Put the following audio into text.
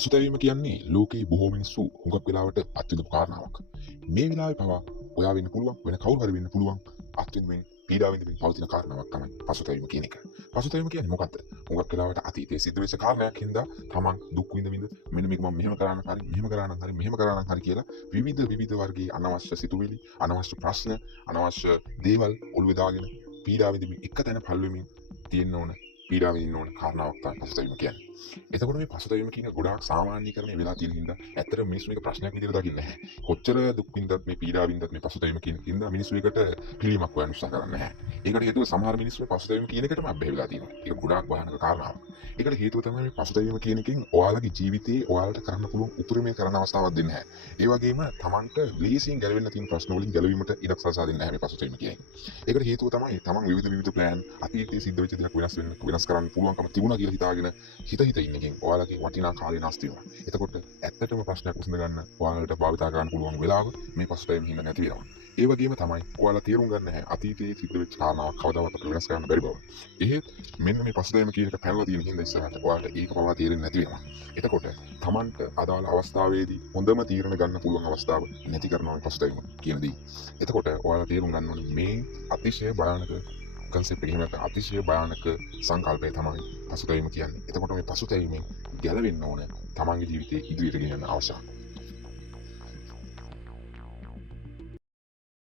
පසුතැවීම කියන්නේ ලෝකයේ බොහෝ මිනිස්සු හුඟක් වෙලාවට අත්විඳපු කාරණාවක්. මේ වෙලාවේ පවා ඔයා වෙන්න පුළුවන් වෙන කවුරු හරි වෙන්න පුළුවන් අත්විඳින්න පීඩාව විඳින්න පවතින කාරණාවක් තමයි පසුතැවීම කියන එක. පසුතැවීම කියන්නේ මොකක්ද? හුඟක් වෙලාවට අතීතයේ සිද්ධ වෙච්ච කාරණයක් හින්දා තමන් දුක් විඳ මෙන්න මේක මම මෙහෙම කරන්න හරි මෙහෙම කරන්න හරි කියලා විවිධ වර්ගයේ අනවශ්‍ය සිතුවිලි, අනවශ්‍ය ප්‍රශ්න, අනවශ්‍ය දේවල් ඔළුවේ දාගෙන පීඩාව විඳින්න එක තැන පල් වෙමින් තියෙන්න ඕන පීඩාව විඳින්න ඕන කාරණාවක් තමයි පසුතැවීම කියන්නේ. එතකොට මේ පසුතැවීම කියන ගොඩාක් සාමාන්‍යීකරණය වෙලා තියෙන හින්දා ඇත්තට මිනිස්සු මේක ප්‍රශ්නයක් විදිහට දකින්නේ නැහැ. කොච්චර දුක් විඳත් මේ පීඩාව විඳත් මේ පසුතැවීම කියන හින්දා මිනිස්සු ඒකට පිළියමක් හොයන්න උත්සාහ කරන්නේ නැහැ. ඒකට හේතුව සමහර මිනිස්සු මේ පසුතැවීම කියන එකටම අබ්බැහි වෙලා තියෙනවා. ඒක ගොඩාක් භයානක කාරණාවක්. ඒකට හේතුව තමයි මේ පසුතැවීම කියන එකෙන් ඔයාලගේ ජීවිතේ ඔයාලට කරන්න පුළුවන් උපරිමයෙන් කරන්න අවස්ථාවක් දෙන්නේ නැහැ. ඒ වගේම Tamanට ලීසියෙන් ගැලවෙන්න තියෙන ප්‍රශ්න වලින් ගැලවීමට ඉඩක් සලසා දෙන්නේ නැහැ මේ පසුතැවීම කියන එක. ඒකට හේතුව තමයි Taman විවිධ ප්ලෑන් අතීතයේ සිද්ධ වෙච්ච දේක් වෙනස් කරන්න පුළුවන්කම තිබුණා කියලා හිතාගෙන හිත ඉන්න එකෙන් ඔයාලගේ වටිනා කාලය නාස්ති වෙනවා. එතකොට ඇත්තටම ප්‍රශ්නයක් විසඳ ගන්න ඔයාලට භාවිතා කරන්න පුළුවන් වෙලාව මේ පසුතැවීම හින්දා නැති වෙනවා. ඒ වගේම තමයි ඔයාලා තේරුම් ගන්න නැහැ අතීතයේ සිද්ධ වෙච්ච කාරණාවක් කවදාවත් අපිට වෙනස් කරන්න බැරි බව. එහෙත් මෙන්න මේ පසුතැවීම කියන එක පැනලා තියෙන හින්දා ඉස්සරහට ඔයාලට ඒක පවා තේරෙන්නේ නැති වෙනවා. එතකොට Tamanට අදාළ අවස්ථාවේදී හොඳම තීරණ ගන්න පුළුවන් අවස්ථාව නැති කරනවා මේ පසුතැවීම කියන දේ. එතකොට ඔයාලා තේරුම් ගන්න ඕනේ මේ අතිශය භයානක කන්සෙප්ට් එක. එහෙම නැත්නම් අතිශය භයානක සංකල්පය තමයි පසුතැවීම කියන්නේ. එතකොට මේ පසුතැවීමෙන් ගැලවෙන්න ඕන තමන්ගේ ජීවිතේ ඉදිරියට ගෙන යන්න අවශ්‍යයි.